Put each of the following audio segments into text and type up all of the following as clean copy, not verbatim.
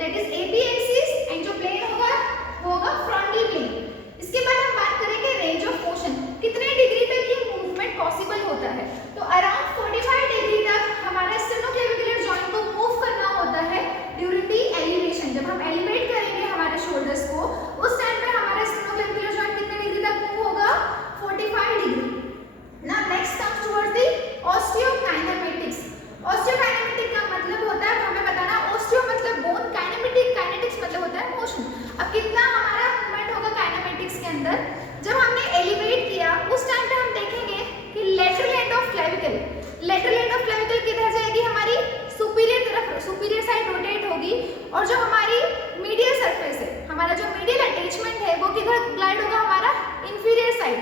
That is AP axis and जो plane होगा वो होगा फ्रंटल प्लेन। इसके बाद हम बात करेंगे रेंज ऑफ मोशन, कितने डिग्री तक ये मूवमेंट पॉसिबल होता है। तो अराउंड 45 डिग्री तक हमारे स्टेनोक्लेविकुलर जॉइंट को मूव करना होता है ड्यूरिंग द एलिवेशन। जब हम एलिवेट करेंगे हमारे शोल्डर्स को उस टाइम पे हमारा स्टेनोक्लेविकुलर जॉइंट कितने डिग्री तक मूव होगा, 45 डिग्री। Now next comes towards the osteokinematics. Osteokinematic का मतलब होता है हमें बताना, ऑस्टियो मतलब बोन, काइनेमेटिक काइनेटिक्स मतलब होता है मोशन। अब कितना हमारा मूवमेंट होगा काइनेमेटिक्स के अंदर, जब हमने एलिवेट किया उस टाइम पे हम देखेंगे कि lateral end of clavicle, lateral end of clavicle किधर जाएगी, हमारी सुपीरियर तरफ, सुपीरियर साइड रोटेट होगी, और जो हमारी मीडियल सरफेस है, हमारा जो मीडियल अटैचमेंट है वो किधर ग्लाइड होगा, हमारा इंफीरियर साइड।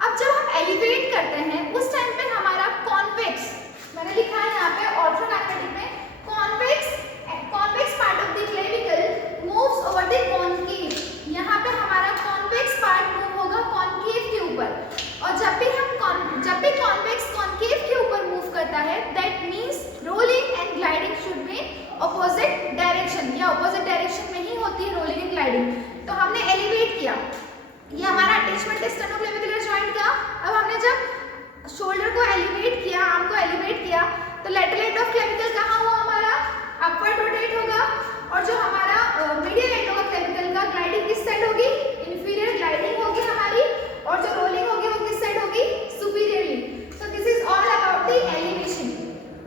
अब जब हम एलिवेट करते हैं उस टाइम पे हमारा कॉन्वेक्स, मैंने लिखा है यहाँ पे ऑर्थोकाइनेमेटिक में, convex part of the clavicle moves over the concave. यहाँ पे हमारा कॉन्वेक्स पार्ट मूव होगा कॉन्केव के ऊपर, और जब भी कॉन्वेक्स कॉन्केव के ऊपर मूव करता है that means rolling and gliding should be opposite direction, या ऑपोजिट डायरेक्शन में ही होती है रोलिंग एंड ग्लाइडिंग। तो हमने एलिवेट किया, ये हमारा अटैचमेंट है स्टेनोक्लेविकुलर जॉइंट का। अब हमने जब शोल्डर को एलिवेट किया, आर्म को एलिवेट किया, तो लेटरल एंड ऑफ क्लेविकल कहाँ हुआ, हमारा अपवर्ड रोटेट होगा, और जो हमारा मीडियल एंड होगा क्लेविकल का, ग्लाइडिंग किस साइड होगी, इंफीरियर ग्लाइडिंग होगी हमारी, और जो रोलिंग होगी वो किस साइड होगी, superiorly. So this is all about the elevation.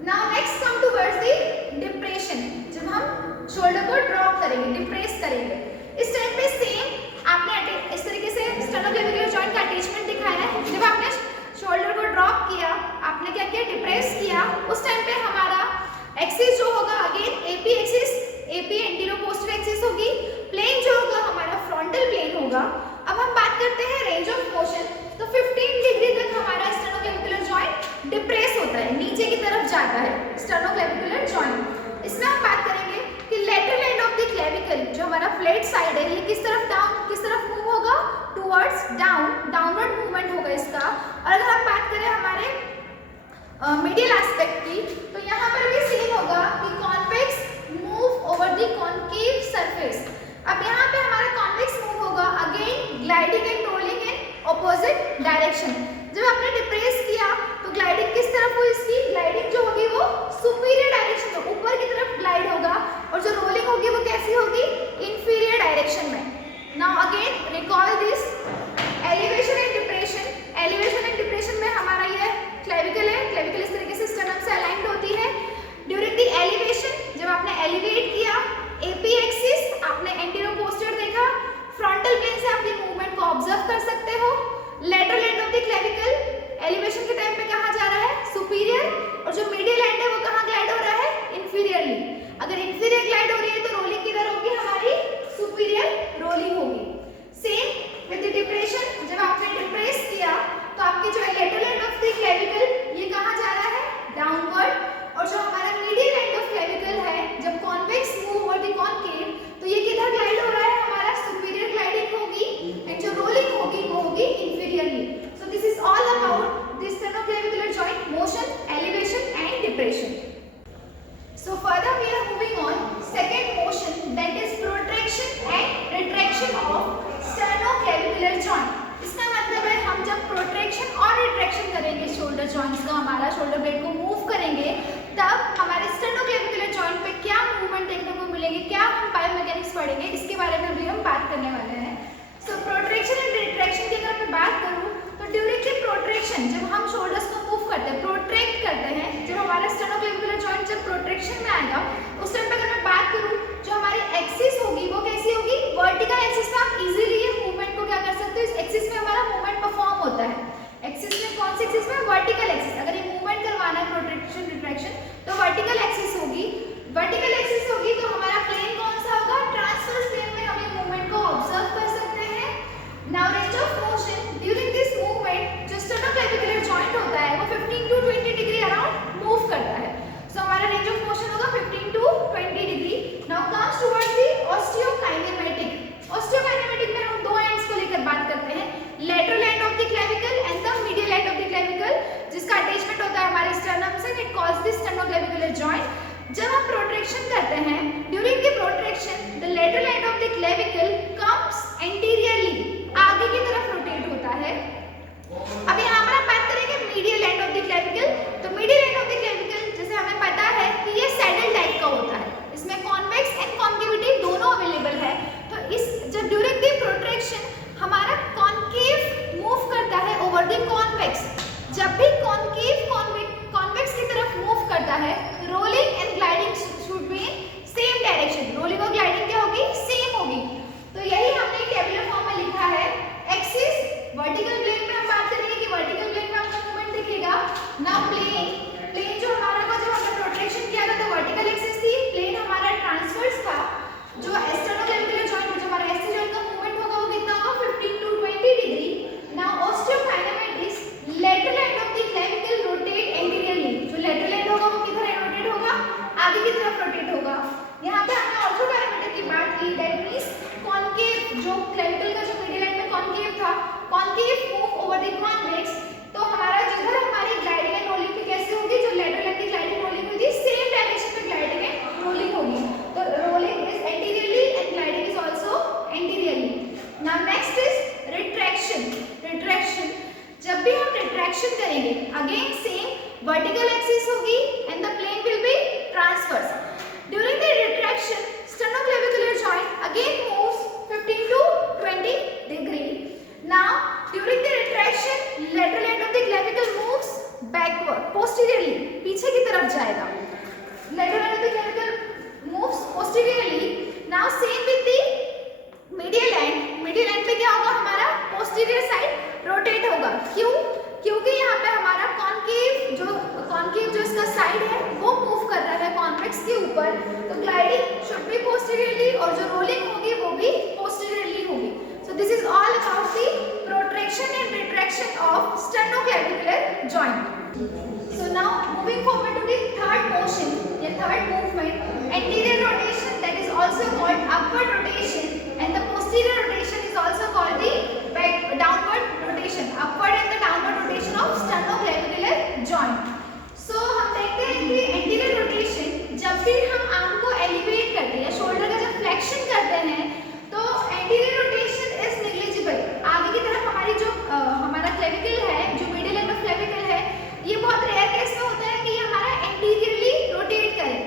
Now next come towards the depression. जब हम शोल्डर को ड्रॉप करेंगे, डिप्रेस करेंगे, इस टाइम पे सेम आपने इस तरीके से स्टेनोक्लेविकुलर जॉइंट का अटैचमेंट दिखाया है। जब आपने शोल्डर को ड्रॉप किया, आपने क्या किया, डिप्रेस किया, उस टाइम पे हमारा एक्सिस जो होगा again AP axis, AP antero posterior axis होगी, प्लेन जो होगा हमारा फ्रंटल प्लेन होगा। अब हम बात करते हैं रेंज ऑफ मोशन। तो 15 डिग्री तक हमारा स्टेनोक्लेविकुलर जॉइंट डिप्रेस होता है, नीचे की तरफ जाता है स्टेनोक्लेविकुलर जॉइंट। इसमें हम बात करेंगे कि lateral end of the clavicle, जो हमारा फ्लैट साइड है, ये किस तरफ डाउन, किस तरफ मूव होगा, टुवर्ड्स डाउन, डाउनवर्ड मूवमेंट होगा इसका। और अगर हम बात करें हमारे मीडियल एस्पेक्ट की, तो यहाँ पर भी सेम होगा कि convex move over the concave surface. अब यहाँ पे हमारा कॉन्वेक्स मूव होगा again gliding and rolling in opposite direction. जब आपने डिप्रेस किया तो ग्लाइडिंग किस तरफ हुई, इसकी ग्लाइडिंग जो होगी वो सुपीरियर डायरेक्शन में, ऊपर की तरफ ग्लाइड होगा, और जो रोलिंग होगी वो कैसी होगी, इंफीरियर डायरेक्शन में। Now again recall this elevation and depression. Elevation and depression में हमारा ये क्लेविकल है, क्लेविकल इस तरीके से स्टर्नम से अलाइंड होती है। ड्यूरिंग द एलिवेशन, जब आपने एलिवेट किया, एपी एक्सिस आपने एंटीरो पोस्टीरियर देखा, फ्रंटल प्लेन से आप ये मूवमेंट को ऑब्जर्व कर सकते हो। Lateral end of the clavicle elevation के टाइम पे कहाँ जा रहा है, सुपीरियर, और जो मीडियल एंड है वो कहाँ ग्लाइड हो रहा है, इंफीरियरली। अगर इंफीरियर ग्लाइड हो रही है तो रोलिंग किधर होगी, हमारी सुपीरियर रोलिंग होगी। सेम विद द डिप्रेशन, जब आपने डिप्रेस किया तो आपकी जो lateral end of the clavicle ये कहाँ जा रहा है, डाउनवर्ड, और जो हमारा मीडियल एंड ऑफ क्लेविकल है, जब convex move over the concave, तो ये किधर ग्लाइड हो रहा है, हमारा सुपीरियर ग्लाइडिंग होगी, एंड जो रोलिंग होगी वो होगी inferiorly. So this is all about the sternoclavicular joint motion, elevation and depression. So further we are moving on second motion, that is protraction and retraction of sternoclavicular joint. इसका मतलब है हम जब protraction और retraction करेंगे shoulder joints का, हमारा shoulder blade को मूव करेंगे, तब हमारे स्टेनोक्लेविकुलर जॉइंट पे क्या मूवमेंट देखने को मिलेंगे, क्या हम बायोमैकेनिक्स पढ़ेंगे, इसके बारे में भी हम बात करने वाले हैं। सो प्रोट्रैक्शन एंड रिट्रैक्शन की अगर मैं बात करूँ तो ड्यूरिंग द प्रोट्रैक्शन, जब हम शोल्डर्स को मूव करते हैं, प्रोट्रैक्ट करते हैं, जब हमारा स्टेनोक्लेविकुलर जॉइंट जब प्रोट्रैक्शन में आएगा उस टाइम पे अगर मैं बात करूँ, जो हमारी एक्सिस होगी वो कैसी होगी, वर्टिकल एक्सिस में आप इजीली ये मूवमेंट को क्या कर सकते हो, इस एक्सिस में हमारा मूवमेंट परफॉर्म होता है। एक्सिस में कौन सी एक्सिस में, वर्टिकल एक्सिस। अगर ये मूवमेंट करवाना है प्रोट्रैक्शन रिट्रैक्शन तो वर्टिकल एक्सिस होगी, वर्टिकल एक्सिस होगी तो हमारा प्लेन कौन सा होगा, ट्रांसवर्स प्लेन में हम ये मूवमेंट को ऑब्जर्व कर सकते हैं। Now range of motion during this movement, जो स्टेनोक्लेविकुलर जॉइंट होता है वो 15 to 20 डिग्री अराउंड मूव करता है। सो हमारा रेंज ऑफ मोशन होगा 15 to 20 degree. Now comes towards the osteokinematic. Osteokinematic में हम दो एंड्स को लेकर बात करते हैं, lateral end of the clavicle and the medial end of the clavicle, जिसका अटैचमेंट होता है हमारे स्टर्नम से, it calls the sternoclavicular joint. joint. So now moving forward to the third motion, the third movement, anterior rotation, that is also called upward rotation, and the posterior rotation is also called the downward rotation, upward and the downward rotation of sternoclavicular joint. So हम देखते हैं कि anterior rotation जब भी हम arm को elevate करते हैं, शोल्डर का जब फ्लेक्शन करते हैं, तो anterior rotation is negligible. आगे की तरफ हमारी जो हमारा क्लेविकल है, जो मिडिल एंड ऑफ क्लेविकल है, ये बहुत रेयर केस में होता है कि ये हमारा एंटीरियरली रोटेट करे,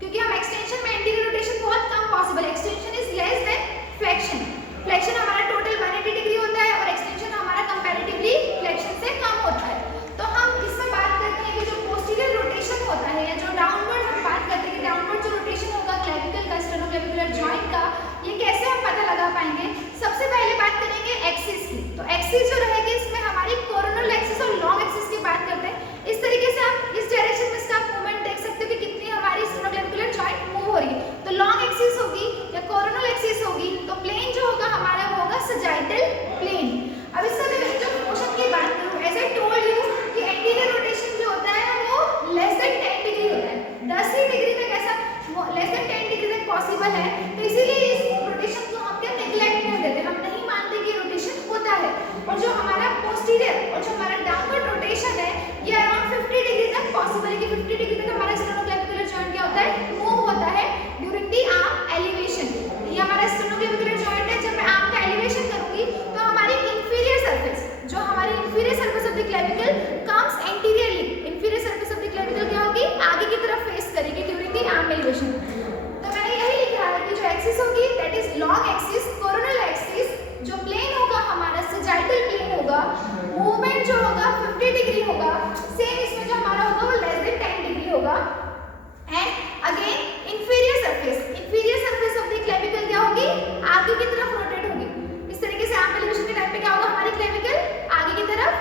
क्योंकि हम एक्सटेंशन में एंटीरियर रोटेशन बहुत कम पॉसिबल है. Extension is less than flexion. Flexion हमारा टोटल 180 डिग्री होता है और एक्सटेंशन हमारा कंपैरेटिवली फ्लेक्शन से कम होता है. तो हम इसमें बात करते हैं कि जो पोस्टीरियर रोटेशन होता है या जो डाउनवर्ड हम बात करते हैं कि डाउनवर्ड जो रोटेशन होगा क्लेविकल का, स्टर्नोक्लेविकुलर जॉइंट का, ये कैसे हम पता लगा पाएंगे. सबसे पहले बात करेंगे एक्सिस की. तो एक्सिस जो रहेगी इसमें हमारी कोरोनल एक्सिस और लॉन्ग एक्सिस की बात करते हैं. इस तरीके से आप इस डायरेक्शन में इसका मूवमेंट देख सकते हो कि कितनी हमारी स्टर्नोक्लेविकुलर जॉइंट मूव हो रही है. तो लॉन्ग एक्सिस होगी या कोरोनल एक्सिस होगी, तो प्लेन जो होगा हमारा वो होगा सजाइटल प्लेन. अब इसका रेंज ऑफ मोशन की बात करूं, एज आई टोल्ड यू कि एंटीरियर रोटेशन जो होता है वो लेस देन 10 डिग्री होता है. 10 ही डिग्री तक ऐसा लेस देन 10 डिग्री तक पॉसिबल है. तो इसीलिए इस रोटेशन को हम क्या नेग्लेक्ट कर देते हैं, हम नहीं मानते कि रोटेशन होता है. और जो हमारा पोस्टीरियर और जो हमारा डाउनवर्ड रोटेशन है, ये अराउंड 50 डिग्री तक पॉसिबल है कि 50 डिग्री तक हमारा स्टर्नोक्लेविकुलर जॉइंट क्या होता है, मूव होता है ड्यूरिंग द आर्म एलिवेशन. ये हमारा स्टर्नोक्लेविकुलर जॉइंट है. जब मैं आर्म का एलिवेशन करूंगी तो हमारी इंफीरियर सरफेस, जो हमारी inferior surface of the clavicle comes anteriorly. Inferior surface of the clavicle क्या होगी, आगे की तरफ फेस करेगी ड्यूरिंग द आर्म एलिवेशन. तो मैंने यही लिखा है कि जो एक्सिस होगी that is long axis, coronal axis. जो प्लेन होगा हमारा सजाइटल प्लेन होगा, मूवमेंट जो होगा 50 डिग्री होगा. सेम इसमें जो हमारा होगा वो लेस देन 10 डिग्री होगा. And again inferior surface of the clavicle क्या होगी, आगे की तरफ रोटेट होगी. इस तरीके से आर्म एलिवेशन के टाइम पे क्या होगा, हमारी क्लेविकल आगे की तरफ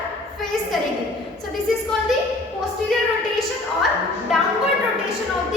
फेस करेगी. सो this is called the posterior rotation और डाउनवर्ड रोटेशन ऑफ